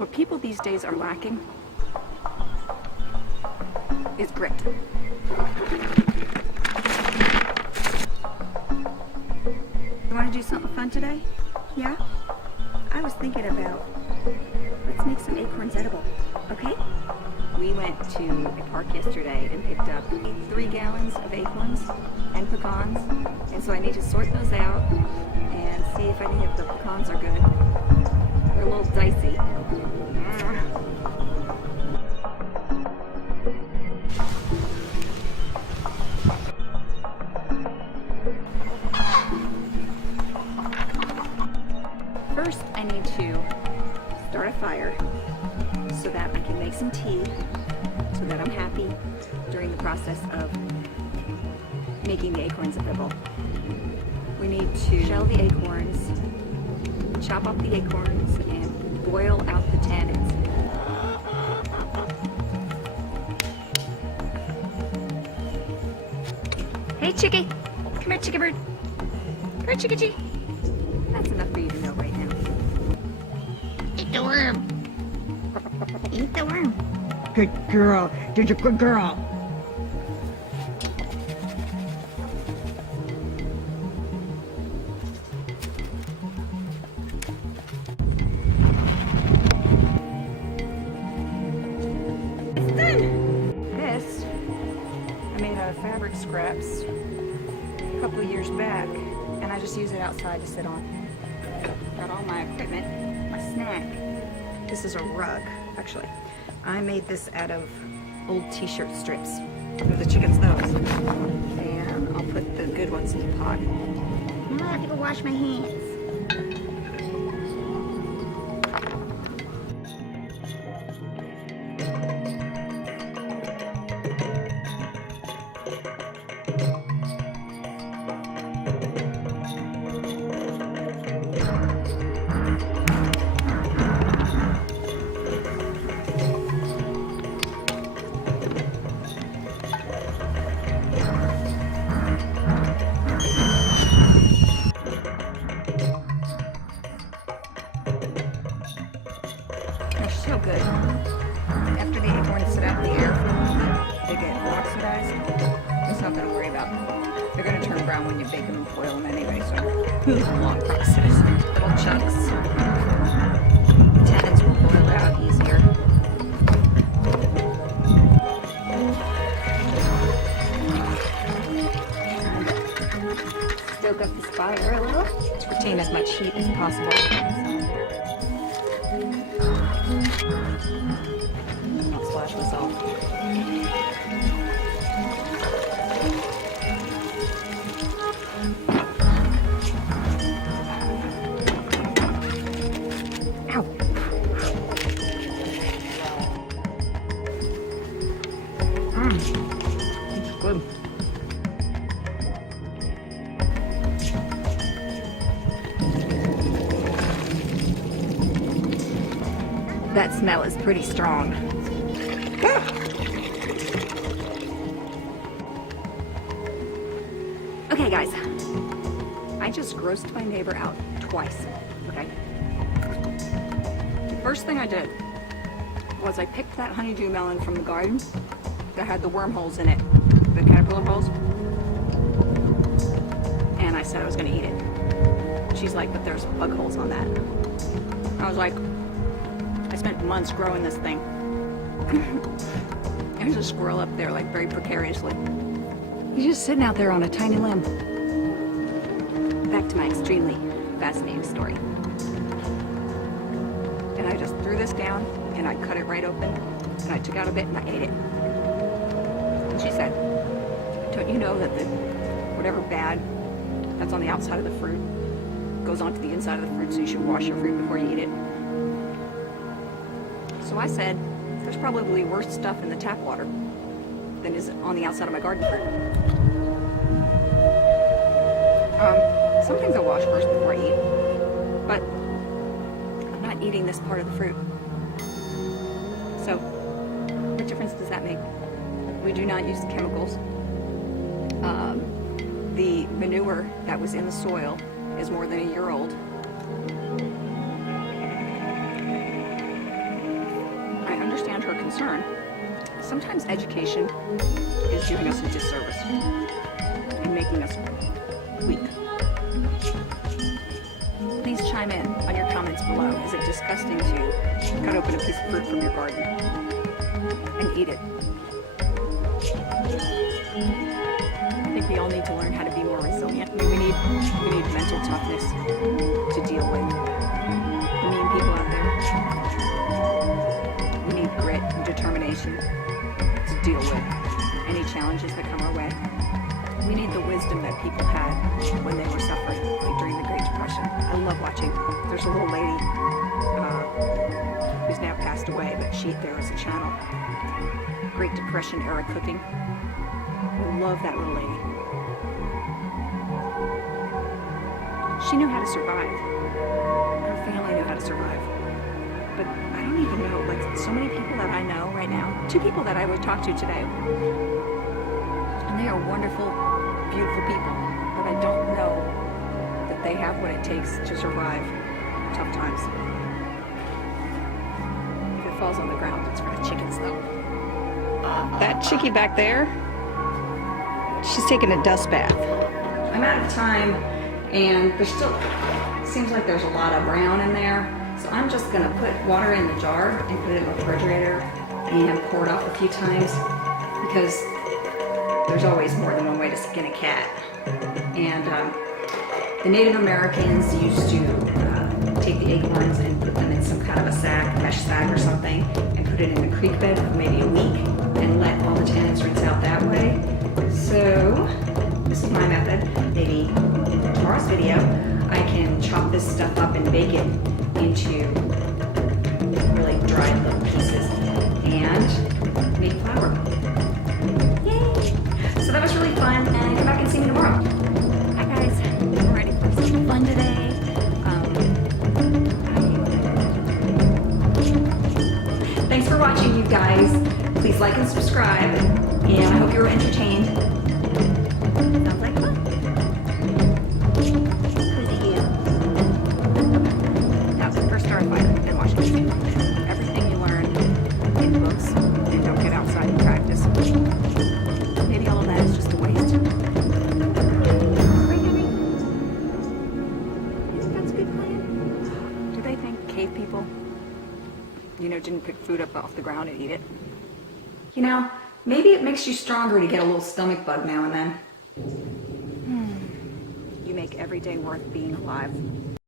What people these days are lacking is grit. You want to do something fun today? Yeah? I was thinking about, let's make some acorns edible, okay? We went to a park yesterday and picked up 3 gallons of acorns and pecans, and so I need to sort those out and see if any of the pecans are good. They're a little dicey. First, I need to start a fire so that I can make some tea, so that I'm happy during the process of making the acorns edible. We need to shell the acorns, chop off the acorns, and boil out the tannins. Hey, chickie! Come here, chickie bird! Come here, chickie chee! That's enough for you to know right now. Eat the worm. Eat the worm. Good girl. You're a good girl. It's done. This, I made out of fabric scraps a couple of years back, and I just use it outside to sit on. Got all my equipment, my snack. This is a rug, actually. I made this out of old t-shirt strips. Give the chickens those. And I'll put the good ones in the pot. Now I have to go wash my hands. They're so good. After the acorns sit out in the air for a little bit, they get oxidized. It's nothing to worry about. They're going to turn brown when you bake them and boil them anyway, so it's a long process. Little chunks. Tannins will boil out easier. Stoke up this fire a little to retain as much heat as possible. I'll splash this off. Ow! Good. That smell is pretty strong. Okay, guys. I just grossed my neighbor out twice, okay? The first thing I did was I picked that honeydew melon from the garden that had the wormholes in it, the caterpillar holes, and I said I was gonna eat it. She's like, but there's bug holes on that. I was like, I spent months growing this thing. There's a squirrel up there, like, very precariously. He's just sitting out there on a tiny limb. Back to my extremely fascinating story. And I just threw this down, and I cut it right open, and I took out a bit, and I ate it. And she said, don't you know that whatever bad that's on the outside of the fruit goes onto the inside of the fruit, so you should wash your fruit before you eat it? So I said, there's probably worse stuff in the tap water than is on the outside of my garden fruit. Some things I wash first before I eat, but I'm not eating this part of the fruit. So, what difference does that make? We do not use chemicals. The manure that was in the soil is more than a year old. concern. Sometimes education is doing us a disservice and making us weak. Please chime in on your comments below. Is it disgusting to cut open a piece of fruit from your garden and eat it? I think we all need to learn how to be more resilient. We need mental toughness to deal with the mean people out there. We need grit and determination to deal with any challenges that come our way. We need the wisdom that people had when they were suffering, like during the Great Depression. I love watching. There's a little lady who's now passed away, but there was a channel, Great Depression era cooking. I love that little lady. She knew how to survive. Her family knew how to survive. But I don't even know, like so many people that I know right now, 2 people that I would talk to today, and they are wonderful, beautiful people, but I don't know that they have what it takes to survive tough times. If it falls on the ground, it's for the chickens though. That chickie back there, she's taking a dust bath. I'm out of time, and there's still, seems like there's a lot of brown in there. So I'm just gonna put water in the jar and put it in the refrigerator and pour it off a few times, because there's always more than one way to skin a cat. And the Native Americans used to take the acorns and put them in some kind of a sack, mesh sack or something, and put it in the creek bed for maybe a week and let all the tannins rinse out that way. So this is my method. Maybe in tomorrow's video, I can chop this stuff up and bake it into really dried little pieces and make flour. Yay! So that was really fun, and come back and see me tomorrow. Hi guys, I'm ready for some fun today. Thanks for watching, you guys. Please like and subscribe, and I hope you were entertained. Sounds like fun. First start a fire and watch this. Everything you learn in books and don't get outside and practice. Maybe all of that is just a waste. Right, Henry? Isn't that a good plan? Do they think cave people, didn't pick food up off the ground and eat it? Maybe it makes you stronger to get a little stomach bug now and then. You make every day worth being alive.